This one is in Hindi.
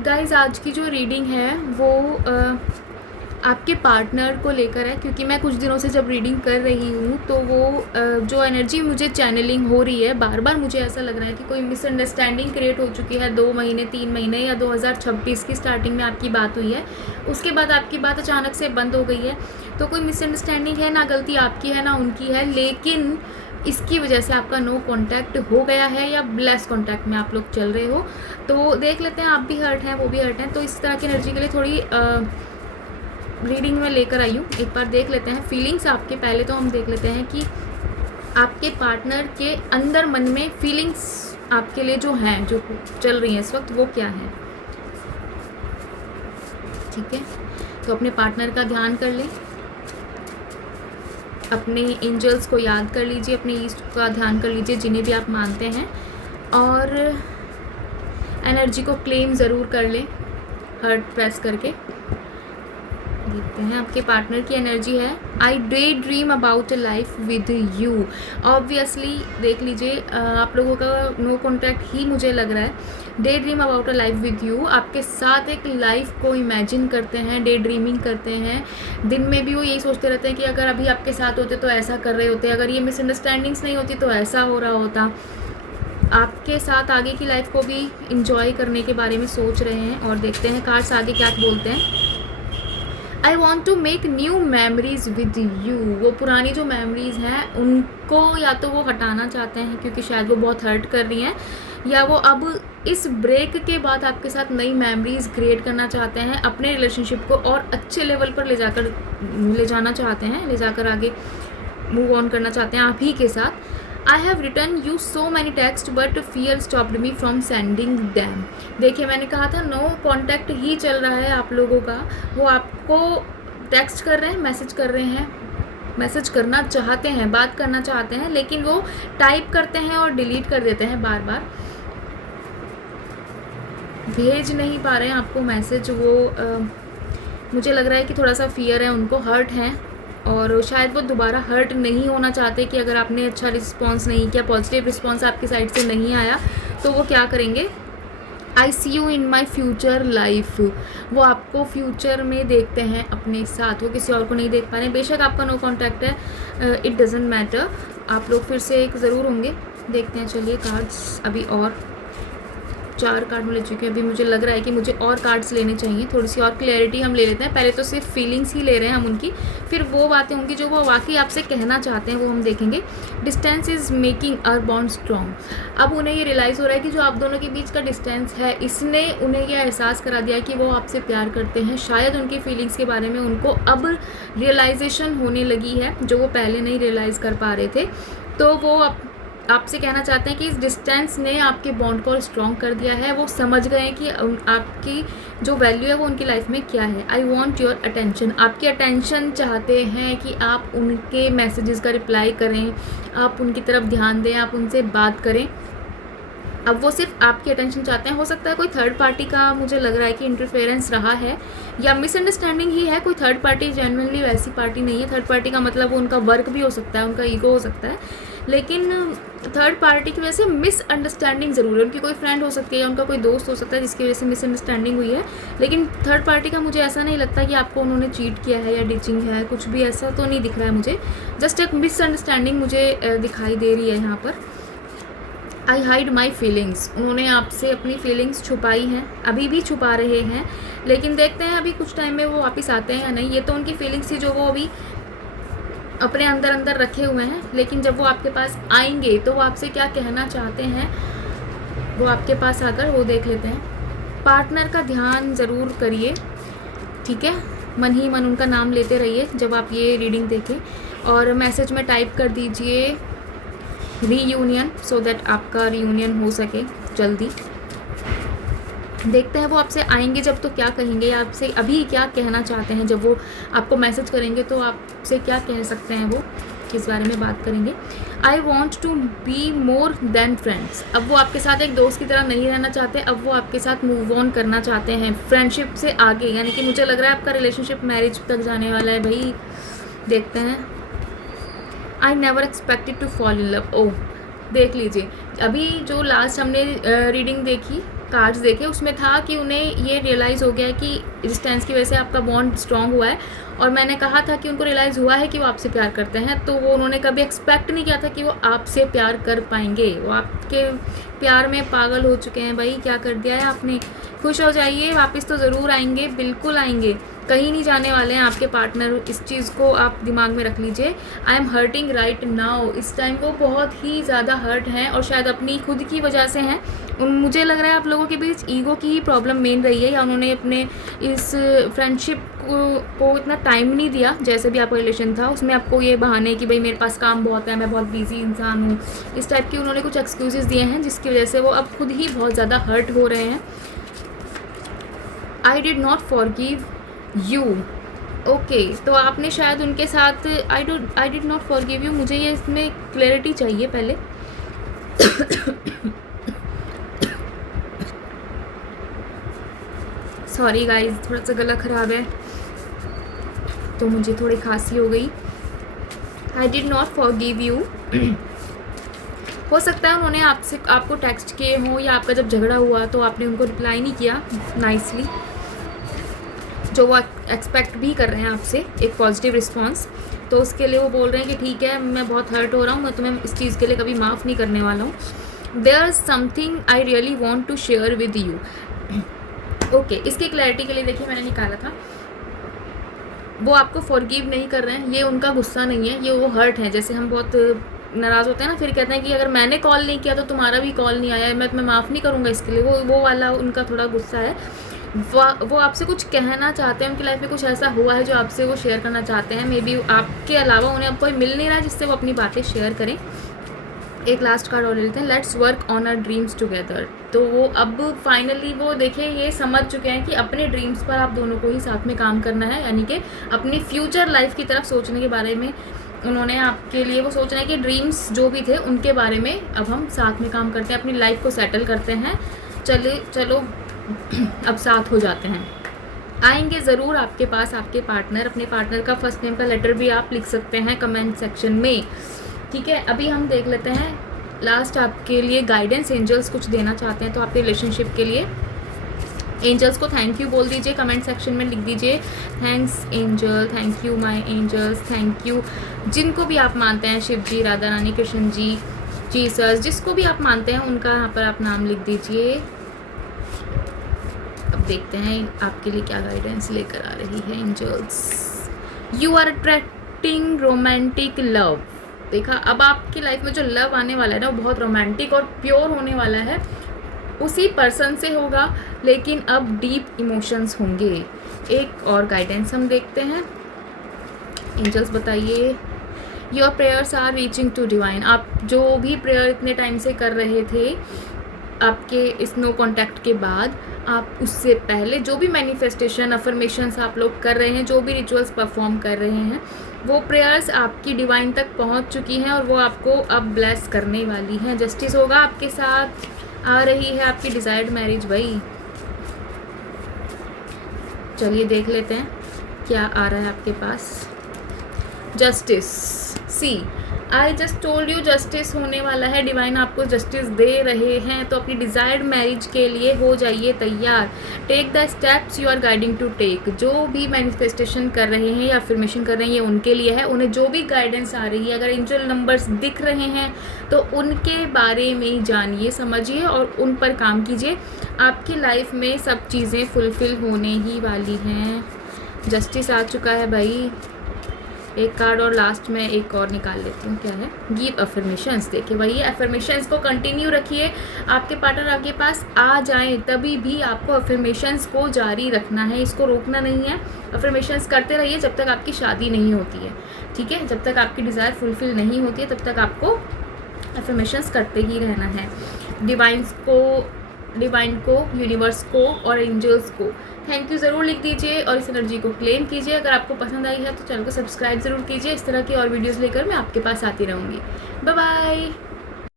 गाइज़ आज की जो रीडिंग है वो आपके पार्टनर को लेकर है, क्योंकि मैं कुछ दिनों से जब रीडिंग कर रही हूँ तो वो जो एनर्जी मुझे चैनलिंग हो रही है, बार बार मुझे ऐसा लग रहा है कि कोई मिसअंडरस्टैंडिंग क्रिएट हो चुकी है। 2 महीने 3 महीने या 2026 की स्टार्टिंग में आपकी बात हुई है, उसके बाद आपकी बात अचानक से बंद हो गई है। तो कोई मिसअंडरस्टैंडिंग है, ना गलती आपकी है ना उनकी है, लेकिन इसकी वजह से आपका नो कांटेक्ट हो गया है या लेस कांटेक्ट में आप लोग चल रहे हो। तो देख लेते हैं, आप भी हर्ट हैं वो भी हर्ट हैं, तो इस तरह की एनर्जी के लिए थोड़ी रीडिंग में लेकर आई हूँ। एक बार देख लेते हैं फीलिंग्स आपके। पहले तो हम देख लेते हैं कि आपके पार्टनर के अंदर मन में फीलिंग्स आपके लिए जो हैं, जो चल रही हैं इस वक्त, वो क्या है। ठीक है, तो अपने पार्टनर का ध्यान कर लें, अपने एंजल्स को याद कर लीजिए, अपने ईस्ट का ध्यान कर लीजिए जिन्हें भी आप मानते हैं, और एनर्जी को क्लेम ज़रूर कर लें हार्ट प्रेस करके। देखते हैं आपके पार्टनर की एनर्जी है, I daydream about a life with you. Obviously देख लीजिए, आप लोगों का नो कॉन्टैक्ट ही मुझे लग रहा है। Day dream about a life with you, आपके साथ एक लाइफ को इमेजिन करते हैं, डे ड्रीमिंग करते हैं। दिन में भी वो यही सोचते रहते हैं कि अगर अभी आपके साथ होते तो ऐसा कर रहे होते, अगर ये मिसअंडरस्टैंडिंग्स नहीं होती तो ऐसा हो रहा होता। आपके साथ आगे की लाइफ को भी इंजॉय करने के बारे में सोच रहे हैं। और देखते हैं कार्ड्स आगे क्या बोलते हैं। I want to make new memories with you, वो पुरानी जो मेमोरीज हैं उनको या तो वो हटाना चाहते हैं क्योंकि शायद वो बहुत हर्ट कर रही हैं, या वो अब इस ब्रेक के बाद आपके साथ नई मेमोरीज क्रिएट करना चाहते हैं, अपने रिलेशनशिप को और अच्छे लेवल पर ले जाना चाहते हैं, ले जाकर आगे मूव ऑन करना चाहते हैं आप ही के साथ। I have return you so many text but fear stopped me from sending them. देखिए मैंने कहा था नो कॉन्टैक्ट ही चल रहा है आप लोगों का। वो आपको टेक्स्ट कर रहे हैं, मैसेज कर रहे हैं, मैसेज करना चाहते हैं, बात करना चाहते हैं, लेकिन वो टाइप करते हैं और डिलीट कर देते हैं, बार बार भेज नहीं पा रहे हैं आपको मैसेज। वो मुझे लग रहा है कि थोड़ा सा फियर है उनको, हर्ट हैं, और शायद वो दोबारा हर्ट नहीं होना चाहते कि अगर आपने अच्छा रिस्पॉन्स नहीं किया, पॉजिटिव रिस्पॉन्स आपकी साइड से नहीं आया, तो वो क्या करेंगे। I see you in my future life, वो आपको फ्यूचर में देखते हैं अपने साथ, वो किसी और को नहीं देख पा रहे हैं। बेशक आपका नो कॉन्टैक्ट है, इट डजेंट मैटर, आप लोग फिर से एक ज़रूर होंगे। देखते हैं, चलिए कार्ड्स अभी और 4 कार्ड में ले चुके हैं। अभी मुझे लग रहा है कि मुझे और कार्ड्स लेने चाहिए, थोड़ी सी और क्लैरिटी हम ले लेते हैं। पहले तो सिर्फ फीलिंग्स ही ले रहे हैं हम उनकी, फिर वो बातें होंगी जो वो वाकई आपसे कहना चाहते हैं, वो हम देखेंगे। Distance is making our bond strong, अब उन्हें ये रियलाइज़ हो रहा है कि जो आप दोनों के बीच का डिस्टेंस है, इसने उन्हें यह एहसास करा दिया कि वो आपसे प्यार करते हैं। शायद उनकी फीलिंग्स के बारे में उनको अब रियलाइजेशन होने लगी है, जो वो पहले नहीं रियलाइज़ कर पा रहे थे। तो वो आपसे कहना चाहते हैं कि इस डिस्टेंस ने आपके बॉन्ड को स्ट्रॉन्ग कर दिया है। वो समझ गए हैं कि आपकी जो वैल्यू है वो उनकी लाइफ में क्या है। आई वॉन्ट योर अटेंशन, आपकी अटेंशन चाहते हैं कि आप उनके मैसेजेस का रिप्लाई करें, आप उनकी तरफ ध्यान दें, आप उनसे बात करें। अब वो सिर्फ आपकी अटेंशन चाहते हैं। हो सकता है कोई थर्ड पार्टी का, मुझे लग रहा है कि इंटरफेरेंस रहा है या मिसअंडरस्टैंडिंग ही है। कोई थर्ड पार्टी जेन्युइनली वैसी पार्टी नहीं है। थर्ड पार्टी का मतलब उनका वर्क भी हो सकता है, उनका ईगो हो सकता है, लेकिन थर्ड पार्टी की वजह से मिसअंडरस्टैंडिंग ज़रूर है। उनकी कोई फ्रेंड हो सकती है, उनका कोई दोस्त हो सकता है जिसकी वजह से मिसअंडरस्टैंडिंग हुई है, लेकिन थर्ड पार्टी का मुझे ऐसा नहीं लगता कि आपको उन्होंने चीट किया है या डिचिंग है, कुछ भी ऐसा तो नहीं दिख रहा है मुझे। जस्ट एक मिसअंडरस्टैंडिंग मुझे दिखाई दे रही है यहाँ पर। आई हाइड माई फीलिंग्स, उन्होंने आपसे अपनी फीलिंग्स छुपाई हैं, अभी भी छुपा रहे हैं, लेकिन देखते हैं अभी कुछ टाइम में वो वापस आते हैं या नहीं। ये तो उनकी फीलिंग्स थी जो वो अभी अपने अंदर अंदर रखे हुए हैं, लेकिन जब वो आपके पास आएंगे तो वो आपसे क्या कहना चाहते हैं, वो आपके पास आकर वो देख लेते हैं। पार्टनर का ध्यान ज़रूर करिए, ठीक है, मन ही मन उनका नाम लेते रहिए जब आप ये रीडिंग देखें, और मैसेज में टाइप कर दीजिए रीयूनियन, सो दैट आपका रीयूनियन हो सके जल्दी। देखते हैं वो आपसे आएंगे जब तो क्या कहेंगे, आपसे अभी क्या कहना चाहते हैं। जब वो आपको मैसेज करेंगे तो आपसे क्या कह सकते हैं, वो इस बारे में बात करेंगे। I want to be more than friends, अब वो आपके साथ एक दोस्त की तरह नहीं रहना चाहते, अब वो आपके साथ मूव ऑन करना चाहते हैं फ्रेंडशिप से आगे, यानी कि मुझे लग रहा है आपका रिलेशनशिप मैरिज तक जाने वाला है भाई। देखते हैं। I never expected to fall in love, oh देख लीजिए, अभी जो लास्ट हमने रीडिंग देखी, कार्ड्स देखे, उसमें था कि उन्हें ये रियलाइज़ हो गया है कि डिस्टेंस की वजह से आपका बॉन्ड स्ट्रॉन्ग हुआ है, और मैंने कहा था कि उनको रियलाइज़ हुआ है कि वो आपसे प्यार करते हैं, तो वो उन्होंने कभी एक्सपेक्ट नहीं किया था कि वो आपसे प्यार कर पाएंगे। वो आपके प्यार में पागल हो चुके हैं भाई, क्या कर दिया है आपने। खुश हो जाइए, वापस तो ज़रूर आएंगे, बिल्कुल आएंगे, कहीं नहीं जाने वाले हैं आपके पार्टनर। इस चीज़ को आप दिमाग में रख लीजिए। I am hurting right now, इस टाइम वो बहुत ही ज़्यादा हर्ट हैं, और शायद अपनी खुद की वजह से हैं। मुझे लग रहा है आप लोगों के बीच ईगो की ही प्रॉब्लम मेन रही है, या उन्होंने अपने इस फ्रेंडशिप को इतना टाइम नहीं दिया। जैसे भी आपका रिलेशन था उसमें आपको ये बहाने कि भाई मेरे पास काम बहुत है, मैं बहुत बिजी इंसान हूँ, इस टाइप की उन्होंने कुछ एक्सक्यूजेस दिए हैं, जिसकी वजह से वो अब खुद ही बहुत ज़्यादा हर्ट हो रहे हैं। I did not forgive you, okay, तो आपने शायद उनके साथ I did not forgive you, मुझे ये इसमें क्लैरिटी चाहिए पहले। सॉरी गाइज, थोड़ा सा गला ख़राब है तो मुझे थोड़ी खांसी हो गई। I did not forgive you, हो सकता है उन्होंने आपको टेक्स्ट किए हों, या आपका जब झगड़ा हुआ तो आपने उनको रिप्लाई नहीं किया नाइसली, जो वो एक्सपेक्ट भी कर रहे हैं आपसे एक पॉजिटिव रिस्पॉन्स। तो उसके लिए वो बोल रहे हैं कि ठीक है, मैं बहुत हर्ट हो रहा हूँ, मैं तुम्हें इस चीज़ के लिए कभी माफ़ नहीं करने वाला हूँ। There is something I really want to share with you, okay, इसकी क्लैरिटी के लिए देखिए मैंने निकाला था, वो आपको फॉरगिव नहीं कर रहे हैं, ये उनका गुस्सा नहीं है, ये वो हर्ट है। जैसे हम बहुत नाराज़ होते हैं ना, फिर कहते हैं कि अगर मैंने कॉल नहीं किया तो तुम्हारा भी कॉल नहीं आया, मैं तुम्हें माफ़ नहीं करूँगा इसके लिए, वो वाला उनका थोड़ा गुस्सा है। वो आपसे कुछ कहना चाहते हैं, उनकी लाइफ में कुछ ऐसा हुआ है जो आपसे वो शेयर करना चाहते हैं। मे बी आपके अलावा उन्हें अब कोई मिल नहीं रहा है जिससे वो अपनी बातें शेयर करें। एक लास्ट कार्ड और ले लेते हैं, let's work on our dreams together. तो वो अब फाइनली वो देखिए ये समझ चुके हैं कि अपने ड्रीम्स पर आप दोनों को ही साथ में काम करना है, यानी कि अपनी फ्यूचर लाइफ की तरफ सोचने के बारे में उन्होंने आपके लिए वो सोच रहे हैं कि ड्रीम्स जो भी थे उनके बारे में अब हम साथ में काम करते हैं, अपनी लाइफ को सेटल करते हैं, चलो अब साथ हो जाते हैं। आएंगे ज़रूर आपके पास आपके पार्टनर, अपने पार्टनर का फर्स्ट नेम का लेटर भी आप लिख सकते हैं कमेंट सेक्शन में, ठीक है। अभी हम देख लेते हैं लास्ट आपके लिए गाइडेंस एंजल्स कुछ देना चाहते हैं तो आपके रिलेशनशिप के लिए। एंजल्स को थैंक यू बोल दीजिए, कमेंट सेक्शन में लिख दीजिए thanks angel, thank you my angels, thank you. जिनको भी आप मानते हैं, शिव जी, राधा रानी, कृष्ण जी, जीसस, जिसको भी आप मानते हैं उनका यहाँ पर आप नाम लिख दीजिए। अब देखते हैं आपके लिए क्या गाइडेंस लेकर आ रही है angels. You are attracting romantic love, देखा अब आपकी लाइफ में जो लव आने वाला है ना वो बहुत रोमांटिक और प्योर होने वाला है, उसी पर्सन से होगा, लेकिन अब डीप इमोशंस होंगे। एक और गाइडेंस हम देखते हैं, एंजल्स बताइए। Your prayers are reaching to divine, आप जो भी प्रेयर इतने टाइम से कर रहे थे आपके इस नो कॉन्टैक्ट के बाद, आप उससे पहले जो भी मैनिफेस्टेशन अफर्मेशंस आप लोग कर रहे हैं, जो भी रिचुअल्स परफॉर्म कर रहे हैं, वो प्रेयर्स आपकी डिवाइन तक पहुंच चुकी हैं और वो आपको अब ब्लेस करने वाली हैं। जस्टिस होगा आपके साथ, आ रही है आपकी डिज़ायर्ड मैरिज भाई। चलिए देख लेते हैं क्या आ रहा है आपके पास। Justice, see I just told you, justice होने वाला है, डिवाइन आपको जस्टिस दे रहे हैं, तो अपनी डिज़ायर्ड मैरिज के लिए हो जाइए तैयार। Take the steps you are guiding to take, जो भी मैनिफेस्टेशन कर रहे हैं या अफर्मेशन कर रहे हैं ये उनके लिए है। उन्हें जो भी गाइडेंस आ रही है, अगर एंजल नंबर्स दिख रहे हैं तो उनके बारे में जानिए, समझिए और उन पर काम कीजिए। आपकी लाइफ में सब चीज़ें फुलफ़िल होने ही वाली हैं। जस्टिस आ चुका है भाई। एक कार्ड और लास्ट में एक और निकाल लेती हूँ, क्या है, गिव अफर्मेशंस। देखिए भाई ये अफर्मेशंस को कंटिन्यू रखिए, आपके पार्टनर आपके पास आ जाएं तभी भी आपको अफर्मेशंस को जारी रखना है, इसको रोकना नहीं है। अफर्मेशंस करते रहिए जब तक आपकी शादी नहीं होती है, ठीक है, जब तक आपकी डिज़ायर फुलफ़िल नहीं होती है तब तक आपको अफर्मेशंस करते ही रहना है। डिवाइन को, यूनिवर्स को और एंजल्स को थैंक यू ज़रूर लिख दीजिए और इस एनर्जी को क्लेम कीजिए। अगर आपको पसंद आई है तो चैनल को सब्सक्राइब ज़रूर कीजिए। इस तरह की और वीडियोस लेकर मैं आपके पास आती रहूँगी। Bye bye.